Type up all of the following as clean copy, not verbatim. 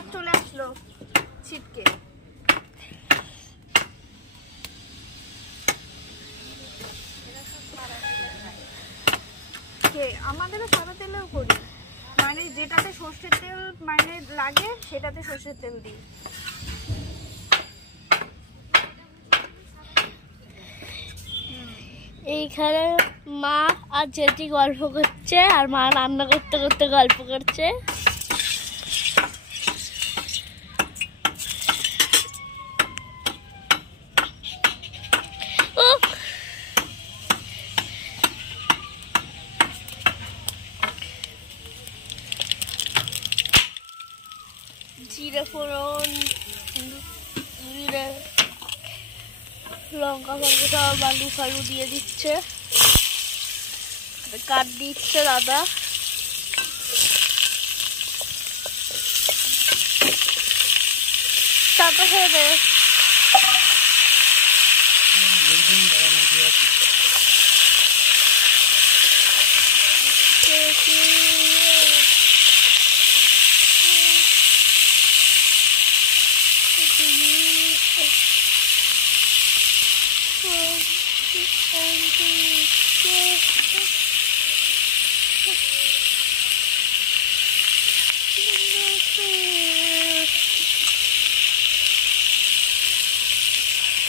ভাত চলে আসলো ছিটকে। আমাদেরও সাদা তেলেও করি, মানে যেটাতে সর্ষের তেল মানে লাগে সেটাতে সর্ষের তেল দিই। এইখানে মা আর জেঠি গল্প করছে, আর মা রান্না করতে করতে গল্প করছে। জিরে ফোড়ন, জিরে, লঙ্কা ফঙ্কা বালু ফালু দিয়ে দিচ্ছে, কাট দিচ্ছে দাদা। তারপর হয়ে যাবে।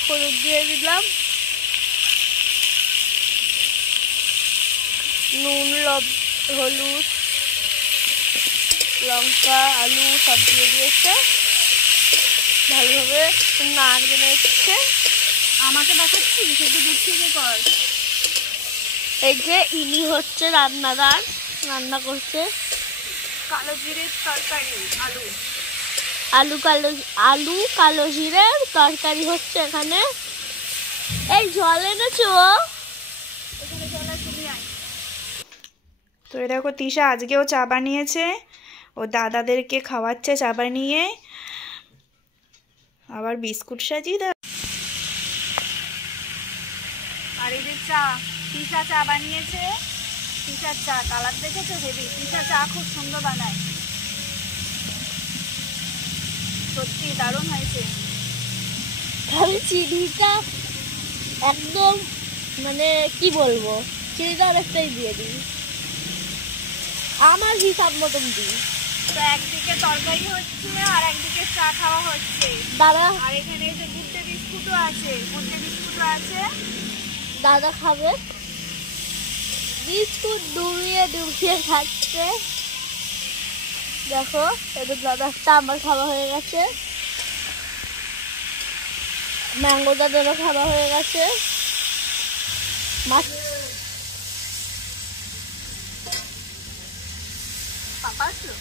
হলুদ দিয়ে দিলাম, নুন, হলুদ, লঙ্কা, আলু সব দিয়ে দিয়েছে, ভালোভাবে নাড়িয়ে নিচ্ছে। আমাকে দেখাচ্ছি সেটা দূর থেকে কর। এই যে ইনি হচ্ছে রান্নাদার, রান্না করছে কালো জিরের তরকারি, আলু কালো জিরের তরকারি হচ্ছে এখানে। এই জল এনেছো? তো দেখো তিশা আজকেও চা বানিয়েছে, ও দাদাদেরকে খাওয়াচ্ছে চা বানিয়ে, আবার বিস্কুট সাজিয়ে দাও। আর এই যে চা, তিশা চা বানিয়েছে, তিশার চা কালার দেখেছো হেবি। তিশা চা খুব সুন্দর বানায়, সত্যি দারুণ হয়েছে। আমি চিনিটা একদম মানে কি বলবো, চিনিটা অনেকটাই দিয়ে দিই, আমার হিসাব মতন দিই। তো একদিকে তরকারি হচ্ছে আর একদিকে চা খাওয়া হচ্ছে দাদা। আর এখানে এই যে গুড়ে বিস্কুটও আছে, দাদা খাবে, বিস্কুট ডুবিয়ে খাচ্ছে। দেখো এদের দাদাটা আমার খাওয়া হয়ে গেছে, ম্যাঙ্গো দাদারও খাওয়া হয়ে গেছে। পাপা আসলো।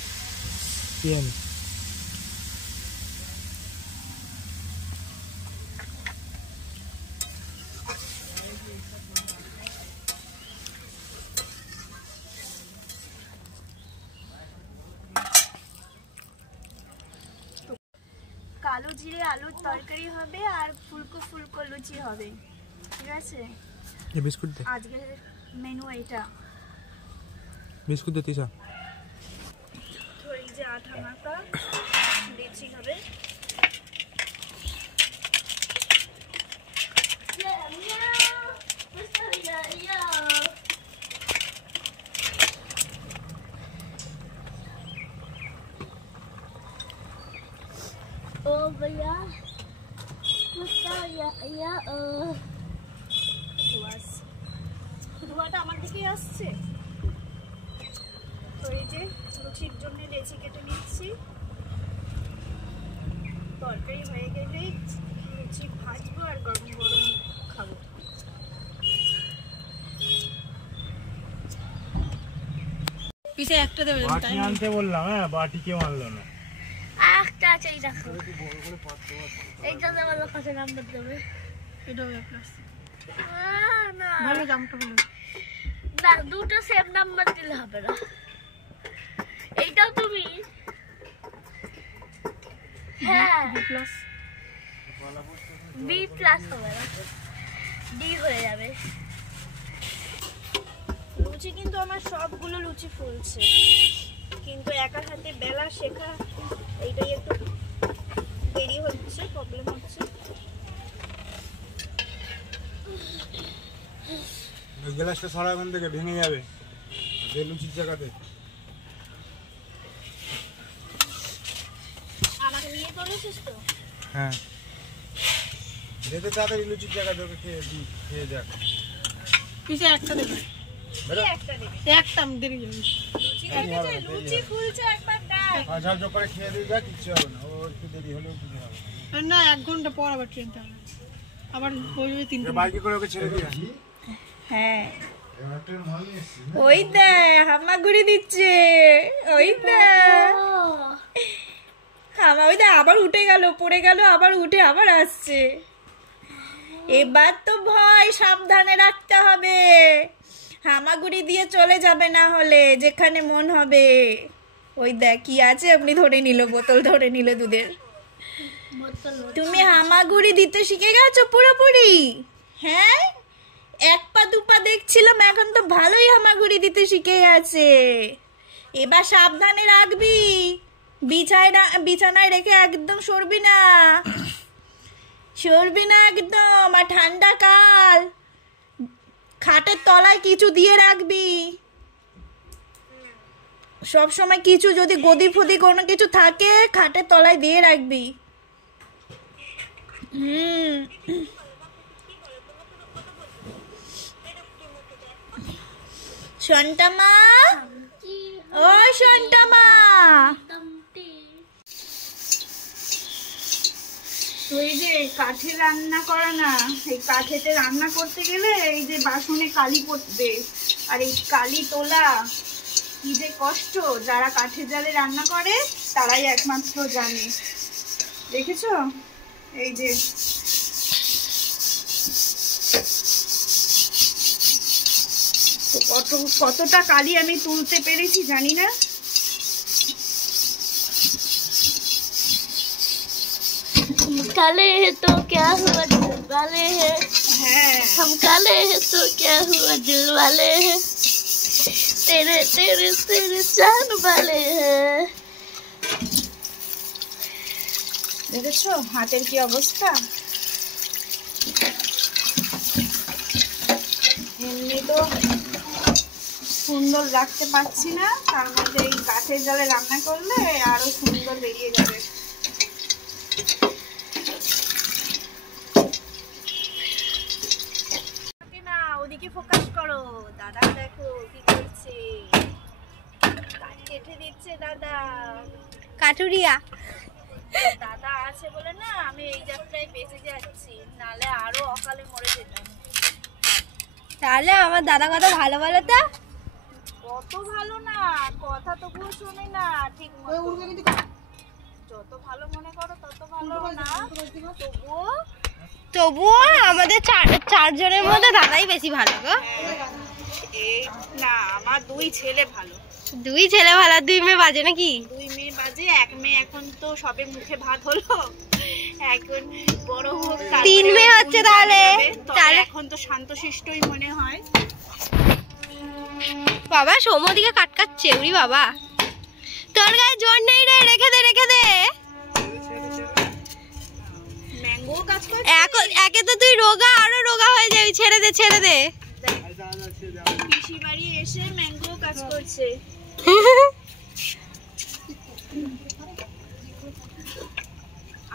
কালো জিরে আলুর তরকারি হবে আর ফুলকো ফুলকো লুচি হবে, ঠিক আছে? ये बिस्कुट दे, আজকের মেনু এটা। बिस्कुट दे तीसा। তো এই যে আঠা মাখা লুচি হবে। ओ भैया ধোঁয়াটা আমার দিকেই আসছে। তো এই যে লুচির জন্য লেচি কেটে নিচ্ছি, তরকারি হয়ে গেলেই লুচি ভাজবো আর গরম গরম খাবো। পিছে একটা দেবে, বাটি আনতে বললাম, হ্যাঁ বাটি কে মানলো না। একটা আছে, এই দেখো এইটা দেওয়ার কাছে নাম্বার দেবে, এটাও প্লাস না ভালো দামটা হলো না, দুটো সেম নাম্বার দিলে হবে না। এইটাও তুমি, হ্যাঁ বি প্লাস হবে না, ডি হয়ে যাবে। লুচি কিন্তু আমার সবগুলো লুচি ফুলছে, কিন্তু একা হাতে বেলা শেখা এইটাই একটু প্রবলেম হচ্ছে। গ্লাসটা সরা এখন থেকে ভেঙে যাবে যে লুচির জায়গাতে। আমাকে নিয়ে চলেছিস তো? হ্যাঁ যেতে তাড়াতাড়ি লুচির জায়গাতে ওকে খেয়ে যাক। পিছে একটা দেবে, বেরো। একটা দেবে একটা আমি দেরি যাবে। লুচি দেখেছে, লুচি খুলছে একবার দেখ। ঝাল ঝাল করে খেয়ে দিয়ে যা, কিচ্ছু হবে না। ও একটু দেরি হলেও কিছু হবে না। না 1 ঘন্টা পর আবার ট্রেনটা হবে, আবার হয়ে যাবে 3 বাইকে করে ওকে ছেড়ে দিয়ে হ্যাঁ ওই দেখ হামাগুড়ি দিচ্ছে, ওই দেখ ওই দেখ আবার উঠে গেল, পড়ে গেল, আবার উঠে আবার আসছে। এবার তো ভয়, সাবধানে রাখতে হবে, হামাগুড়ি দিয়ে চলে যাবে না হলে যেখানে মন হবে। ওই দেখ কি আছে, আপনি ধরে নিল, বোতল ধরে নিল দুধের। তুমি হামাগুড়ি দিতে শিখে গেছো পুরোপুরি? হ্যাঁ 1 পা 2 পা দেখছিলাম, এখন তো ভালোই হামাগুড়ি দিতে শিখে গেছে। এবার সাবধানে রাখবি, বিছানায় রেখে একদম সরবি না, সরবি না একদম। আর ঠান্ডা কাল, খাটের তলায় কিছু দিয়ে রাখবি সব সময়। কিছু যদি গদি ফদি কোনো কিছু থাকে খাটের তলায় দিয়ে রাখবি। সন্টামা, ও সন্টামা, এই যে কাঠে রান্না করা না, এই কাঠেতে রান্না করতে গেলে এই যে বাসনে কালি পড়বে, আর এই কালি তোলা কি যে কষ্ট। যারা কাঠের জালে রান্না করে তারাই একমাত্র জানে। দেখেছো এই যে কতটা কালি আমি তুলতে পেরেছি জানি না। काले हैं तो क्या हुआ दिल वाले हैं, হ্যাঁ हम काले हैं तो क्या हुआ दिल वाले हैं, तेरे तेरे तेरे जान वाले हैं। দেখেছো হাতের কি অবস্থা। এমনি তো সুন্দর রাখতে পারছি না, তার মধ্যে এই কাঠের জালে রান্না করলে আরো সুন্দর বেরিয়ে যাবে। না ওদিকে ফোকাস করো, দাদা দেখো কি করছে, কাঠ কেটে দিচ্ছে দাদা। কাঠুরিয়া দাদা আছে বলে না আমি এই যাত্রায় বেঁচে যাচ্ছি, নালে আরো অকালে মরে যেতাম। তাহলে আমার দাদা কত ভালো বলো তো? কত ভালো না, কথা তো ভুল শোনে না ঠিক মতো। যত ভালো মনে করো তত ভালো না, তবুও আমাদের চারজনের মধ্যে দাদাই বেশি ভালো গো। এই না আমার 2 ছেলে ভালো। 2 ছেলে ভালো, 2 মেয়ে বাজে নাকি? 2 মেয়ে বাজে, 1 মেয়ে এখন তো সবে মুখে ভাত হলো, এখন বড় হোক। 3 মেয়ে হচ্ছে তাহলে। তাহলে এখন তো শান্তশিষ্টই মনে হয়। বাবা সমদিকে কাটকাচ্ছে, উরি বাবা তোর গায়ে জোর নেই রে, রেখে দে রেখে দে। ম্যাঙ্গো কাজ করে একে তো তুই রোগা, আরো রোগা হয়ে যাবি, ছেড়ে দে ছেড়ে দে। পিসি বাড়ি এসে ম্যাঙ্গো কাজ করছে।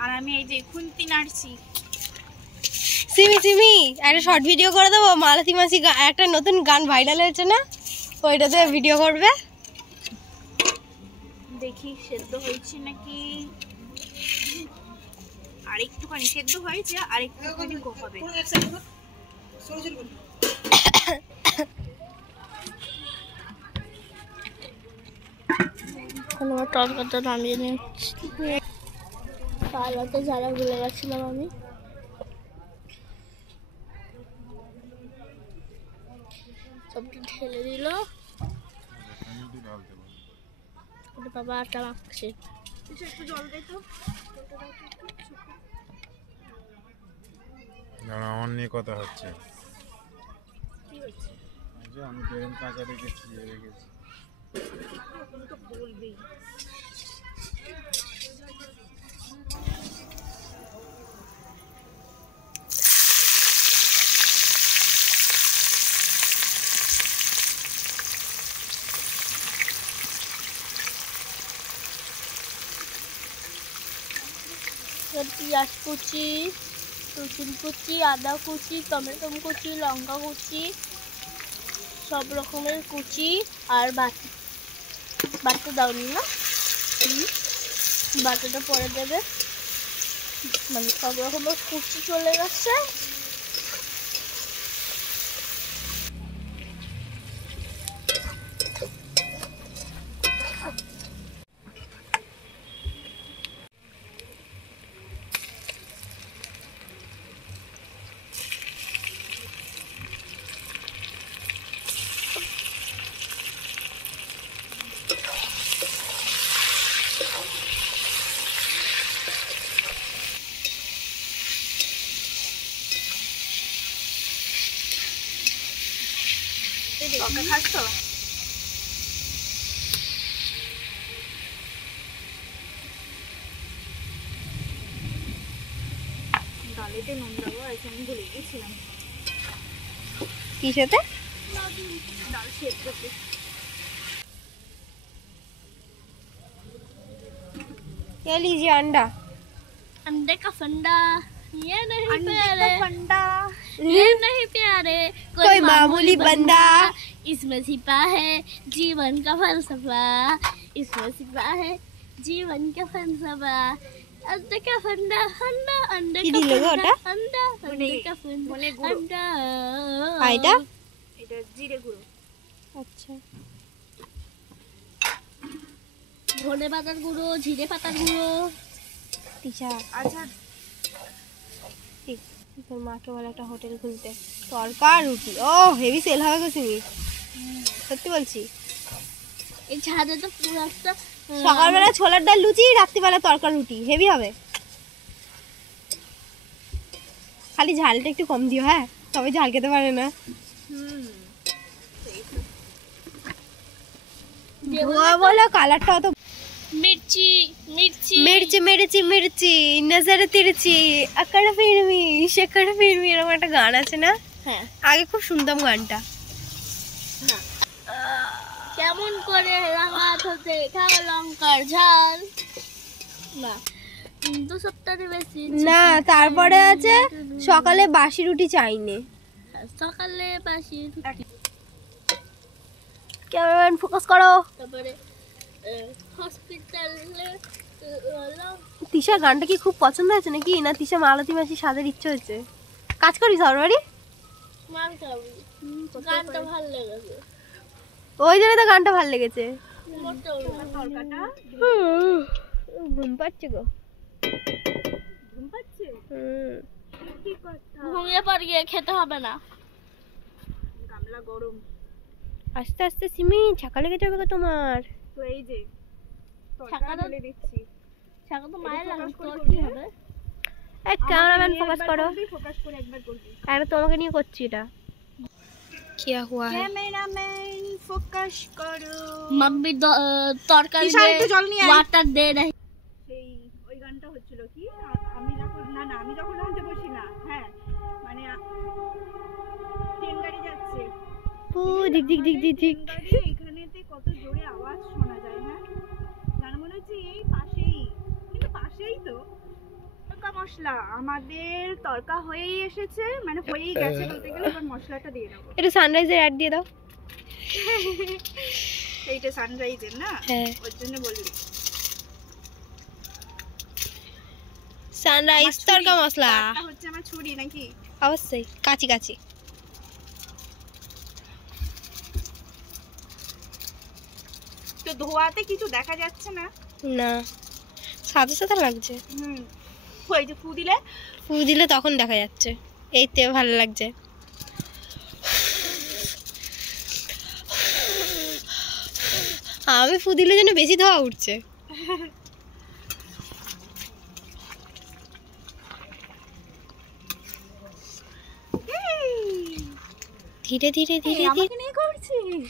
আর আমি এই যে খুন্তি নাড়ছি। সিমি সিমি একটা শর্ট ভিডিও করে দেবো, মালতী মাসি একটা নতুন গান ভাইরাল হয়েছে না, ওইটাতে ভিডিও করবে। দেখি সেদ্ধ হয়েছে নাকি, আরেকটুখানি সেদ্ধ হয়েছে, আরেকটুখানি হবে। তরকারিটা নামিয়ে নিচ্ছি, পালাতে যারা ভুলে গেছিলাম আমি। সবটি ঢেলে দিল, বাবা আটা মাখছে। একটু জল দে তো। আমার নিয়ে কথা হচ্ছে, কি হচ্ছে? আমি বেরেন কাঁচা রেখেছি তো বলবেই। পেঁয়াজ কুচি, রসুন কুচি, আদা কুচি, টমেটো কুচি, লঙ্কা কুচি, সব রকমের কুচি আর বাটা দাওনি না, বাটাটা পরে দেবে, মানে সব রকমের কুচি চলে গেছে। খাচ্ছ? ডালেতে নুন দেবো, এসে আমি ভুলে গেছিলাম। কিসেতে? ডাল সেদ্ধতে। ये लीजिए अंडा। अंडे का फंडा, ये नहीं प्यारे, फंडा ये नहीं प्यारे, कोई मामूली बंदा, इसमें छिपा है जीवन का फलसफा, इसमें छिपा है जीवन का फलसफा। अंडे का फंडा, अंडा, अंडे কি का দিল গো फंडा, ওটা? अंडा, अंडे का फंडा, মনে গুঁড়ো। अंडा। আর এটা? এটা জিরে গুঁড়ো। আচ্ছা। ধনে পাতার গুঁড়ো, জিরে পাতার গুঁড়ো। তিশা, আচ্ছা ঠিক তোর মাকে বলে একটা হোটেল খুলতে, তরকা রুটি। ও হেভি সেল হবে গো সিমি, সত্যি বলছি। এই ছাদে তো পুরো একটা সকালবেলা ছোলার ডাল লুচি, রাত্রিবেলা তরকা রুটি, হেভি হবে। খালি ঝালটা একটু কম দিও, হ্যাঁ সবাই ঝাল খেতে পারে না। ধোয়া বলো, কালারটা অত। মির্চি, মির্চি, মির্চি মির্চি মির্চি নজরে তিরচি আকড় ফিরমি শেকড় ফিরমি, এরকম একটা গান আছে না? হ্যাঁ। আগে খুব শুনতাম গানটা। কেমন করে রাঙাত হতে খাওয়া লঙ্কার ঝাল না, 2 সপ্তাহের বেশি না, তারপরে আছে সকালে বাসি রুটি চাইনে। সকালে বাসি রুটি, ক্যামেরাম্যান ফোকাস করো। তারপরে হসপিটালে তিশা গানটা কি খুব পছন্দ হয়েছে নাকি, না তিশা মালতী মাসি সাদের ইচ্ছে হয়েছে? কাজ করিস সরবারি? মার খাবি, গানটা ভালো লেগেছে, ওই জন্য তো গানটা ভালো লেগেছে। মোটেও না। তরকাটা ঘুম পাচ্ছে গো। ঘুম পাচ্ছে। কি কথা? ঘুমিয়ে পড়িয়ে খেতে হবে না। গামলা গরম। আস্তে আস্তে সিমি, ছাকা লেগে যাবে গো তোমার। তো এই যে তরকা ছাকাটা- ঢেলে দিচ্ছি। ছাকা তো মায়ের লাগে, ফোকাস করে তোর করবি, কি হ্যাঁ? হবে? এই ক্যামেরাম্যান ফোকাস করো। ফোকাস করে একবার করবি। একটা তোমাকে নিয়ে করছি এটা। क्या हुआ है? ক্যামেরাম্যান ফোকাস করো। मम्मी তরকারি ঈশা, একটু জল নিয়ে আয়। ওয়াটার দে রही। সেই ওই গানটা হচ্ছিল কি, আমি যখন আমি যখন আনতে বসি না, হ্যাঁ মানে ট্রেন গাড়ি যাচ্ছে, ও দিক দিক দিক দিক দিক। ট্রেন গাড়ি এখানেতে কত জোরে আওয়াজ শোনা যায়, হ্যাঁ জান মনে হচ্ছে এই পাশেই, কিন্তু পাশেই তো। তরকা মশলা আমাদের তরকা হয়েই এসেছে, মানে হয়েই গেছে বলতে গেলে। এবার মশলাটা দিয়ে দেবো। একটু সানরাইজের অ্যাড দিয়ে দাও। এইটা সানরাইজের না, হ্যাঁ ওর জন্য বললি। সানরাইজ আমার তরকা ছুরি, মশলা। তারটা হচ্ছে আমার ছুরি নাকি? অবশ্যই কাচি কাচি। তো ধোয়াতে কিছু দেখা যাচ্ছে না। না, সাদা সাদা লাগছে। ওই যে ফু দিলে ফু দিলে তখন দেখা যাচ্ছে। এই তে ভালো লাগছে। আমি ফু দিলে যেন বেশি ধোয়া উঠছে। ধীরে ধীরে ধীরে ধীরে। আমাকে নিয়ে করছিস?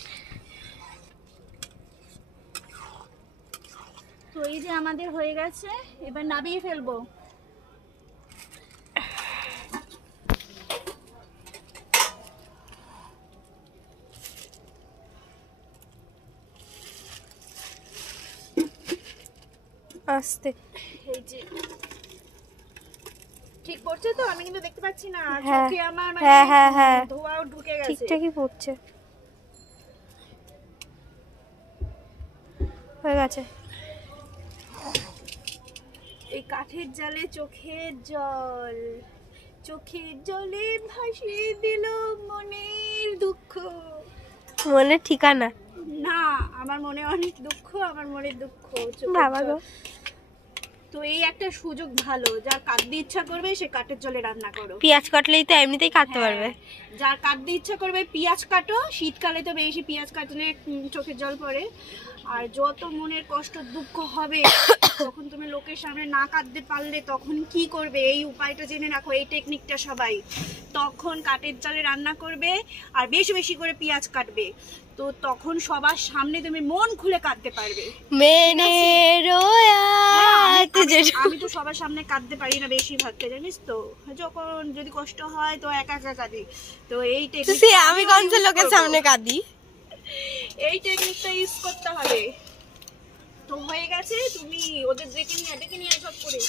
তো এই যে আমাদের হয়ে গেছে, এবার নামিয়ে ফেলবো। আস্তে। এই যে ঠিক পড়ছে তো? আমি কিন্তু দেখতে পাচ্ছি না, হ্যাঁ। চোখে আমার মানে হ্যাঁ হ্যাঁ হ্যাঁ ধোঁয়াও ঢুকে গেছে। ঠিকঠাকই পড়ছে, হয়ে গেছে। এই কাঠের জালে চোখের জল, চোখের জলে ভাসিয়ে দিল মনের দুঃখ। মনের ঠিকানা না, আমার মনে অনেক দুঃখ, আমার মনের দুঃখ চোখের বাবা জল। গো। তো এই একটা সুযোগ ভালো, যার কাটতে ইচ্ছা করবে সে কাঠের জলে রান্না করো। পেঁয়াজ কাটলেই তো এমনিতেই কাটতে পারবে। যার কাটতে ইচ্ছা করবে পেঁয়াজ কাটো, শীতকালে তো বেশি পেঁয়াজ কাটলে চোখের জল পড়ে। আর যত মনের কষ্ট দুঃখ হবে তখন তুমি লোকের সামনে না কাঁদতে পারলে তখন কি করবে, এই উপায়টা জেনে রাখো, এই টেকনিকটা সবাই। তখন কাঠের জালে রান্না করবে আর বেশি বেশি করে পেঁয়াজ কাটবে, তো তখন সবার সামনে তুমি মন খুলে কাঁদতে পারবে। মেনে আমি তো সবার সামনে কাঁদতে পারি না বেশিরভাগটা, জানিস তো। যখন যদি কষ্ট হয় তো একা একা কাঁদি। তো এই টেকনিক আমি কোন লোকের সামনে কাঁদি, এই টেকনিকটা ইউজ করতে হবে। তো হয়ে গেছে, তুমি ওদের ডেকে নিয়ে সব করে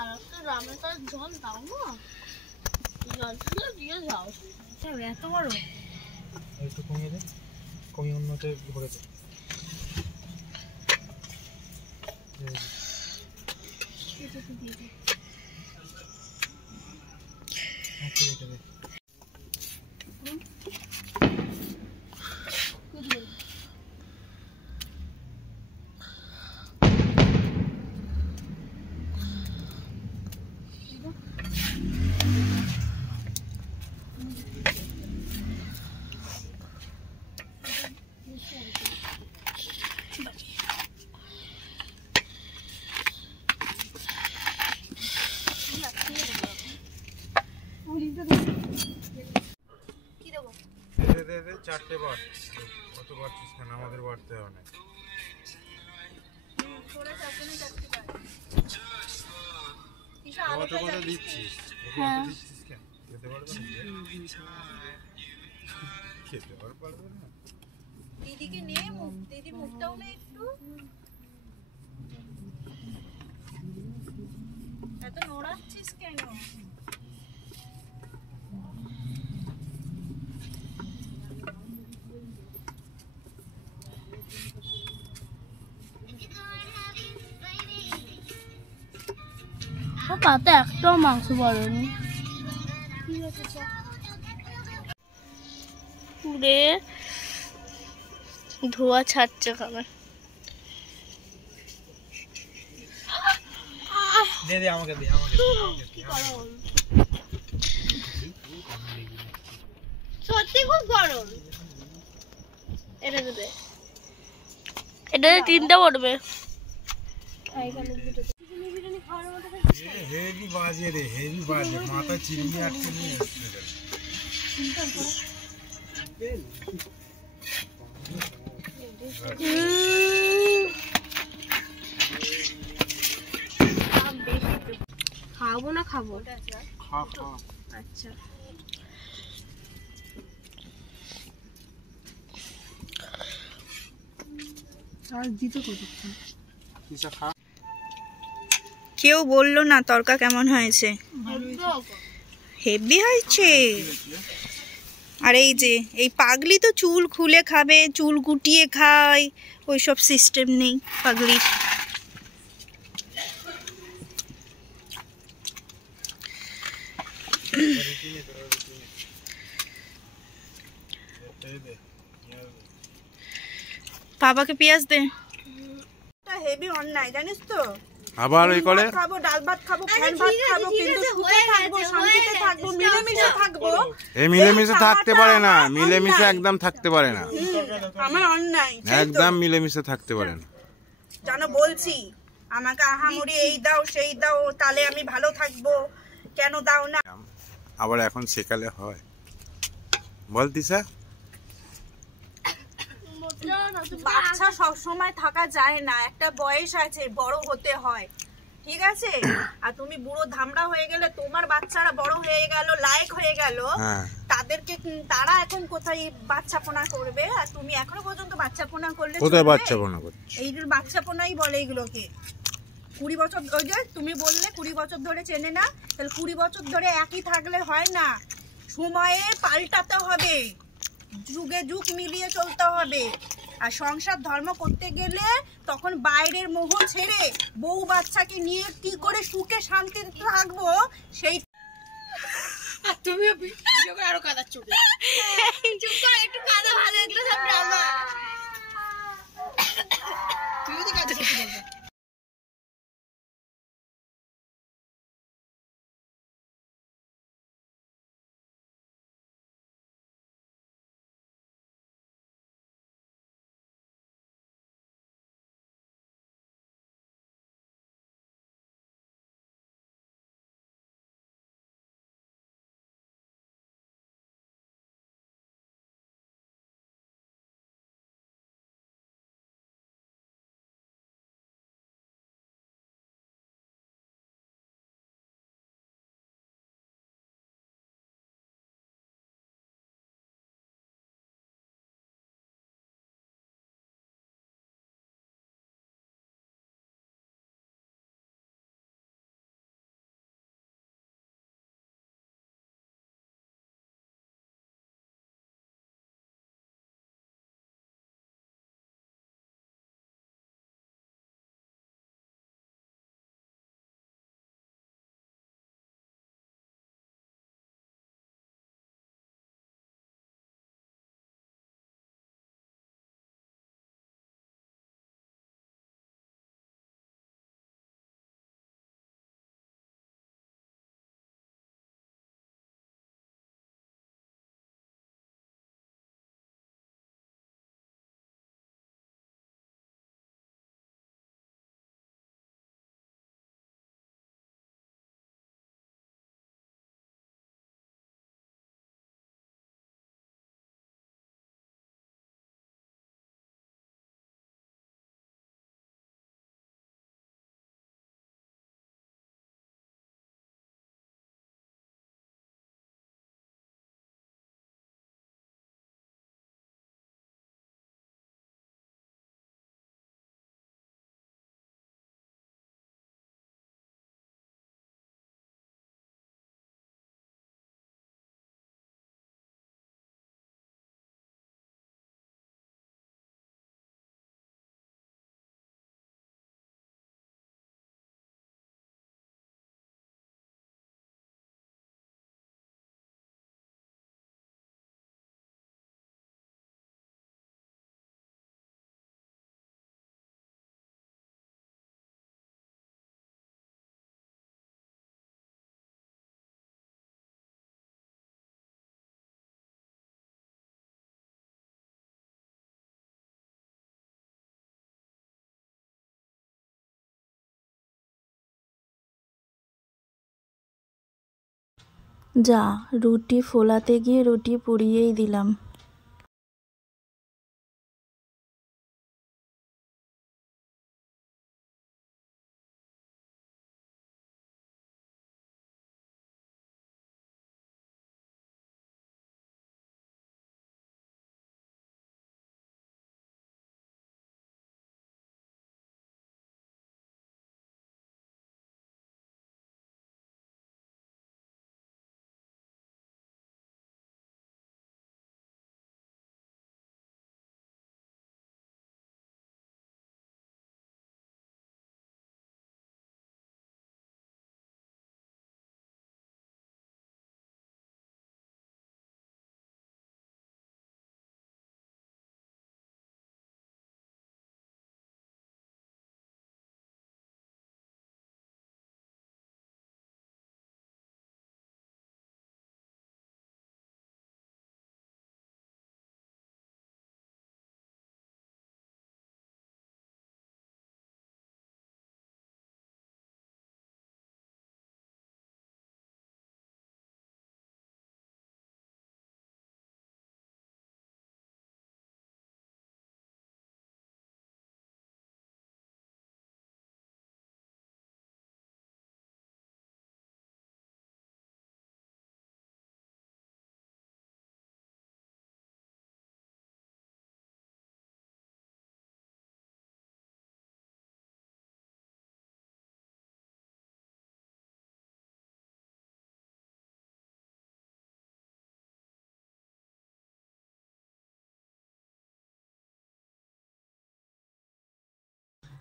আর একটা রামের কাছে জল দাও না, জল দিয়ে যাও। এত বড় একটু কমিয়ে দে, কমিয়ে অন্যতে ভরে দে। দে 4টে বার। কত বাড়ছিস কেন? আমাদের বাড়তে হবে না। কত করে দিচ্ছিস? হ্যাঁ দিচ্ছিস কেন? খেতে পারবে না? খেতে পারবে না? দিদিকে নে, দিদি মুখটাও নে একটু। এত নড়াচ্ছিস কেন? পাতে একটাও মাংস পড়েনি। পুরে ধোয়া ছাড়ছে খাবার। দে দে আমাকে দে, আমাকে সত্যি খুব গরম। এটা দেবে, এটাতে 3টা পড়বে। হেভি বাজে রে, হেভি বাজে। মাথা চিরুনি আটকে নিয়ে এসছে। খাবো না খাবো? খা খা। আচ্ছা আর দিতে কতক্ষণ? কিসা খা। কেউ বললো না তরকা কেমন হয়েছে? হেভি হয়েছে। আর এই যে এই পাগলি তো চুল খুলে খাবে, চুল গুটিয়ে খায়, ওইসব সিস্টেম নেই পাগলির। বাবাকে পেঁয়াজ দে। হেভি অন্যায় জানিস তো। আবার ওই করে খাবো, ডাল ভাত খাবো, ফ্যান ভাত খাবো, কিন্তু সুখে থাকবো, শান্তিতে থাকবো, মিলেমিশে থাকবো। এই মিলেমিশে থাকতে পারে না, মিলেমিশে একদম থাকতে পারে না, আমার অন্যায় একদম মিলেমিশে থাকতে পারে না। জানো বলছি, আমাকে আহামরি এই দাও সেই দাও, তাহলে আমি ভালো থাকবো, কেন দাও না? আবার এখন শেখালে হয়? বল তিশা। বাচ্চা সব সময় থাকা যায় না, একটা বয়স আছে, বড় হতে হয়, ঠিক আছে? আর তুমি বুড়ো ধামড়া হয়ে গেলে, তোমার বাচ্চারা বড় হয়ে গেল, লায়ক হয়ে গেল, হ্যাঁ তাদের তাদেরকে তারা এখন কোথায় বাচ্চাপোনা করবে, আর তুমি এখনো পর্যন্ত বাচ্চাপোনা করলে কোথায় চলবে? বাচ্চাপনা করছে? এই বাচ্চাপোনাই বলে এইগুলোকে। 20 বছর, ওই যে তুমি বললে 20 বছর ধরে চেনে না, তাহলে 20 বছর ধরে একই থাকলে হয় না, সময়ে পাল্টাতে হবে, যুগে যুগ মিলিয়ে চলতে হবে। আর সংসার ধর্ম করতে গেলে তখন বাইরের মোহ ছেড়ে বউ বাচ্চাকে নিয়ে কি করে সুখে শান্তিতে থাকবো সেই। আর তুমিও ভিডিও করে আরো কাদাচ্ছ। একটু কাদা ভালো এগুলো সব ড্রামা। তুমিও তো কাজ করতে পারবে। যা, রুটি ফোলাতে গিয়ে রুটি পুড়িয়েই দিলাম।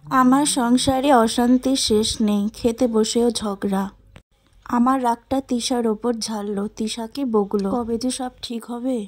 আমার সংসারে অশান্তির শেষ নেই, খেতে বসেও ঝগড়া। আমার রাগটা তিশার ওপর ঝাড়লো, তিশাকে বকলো। কবে যে সব ঠিক হবে।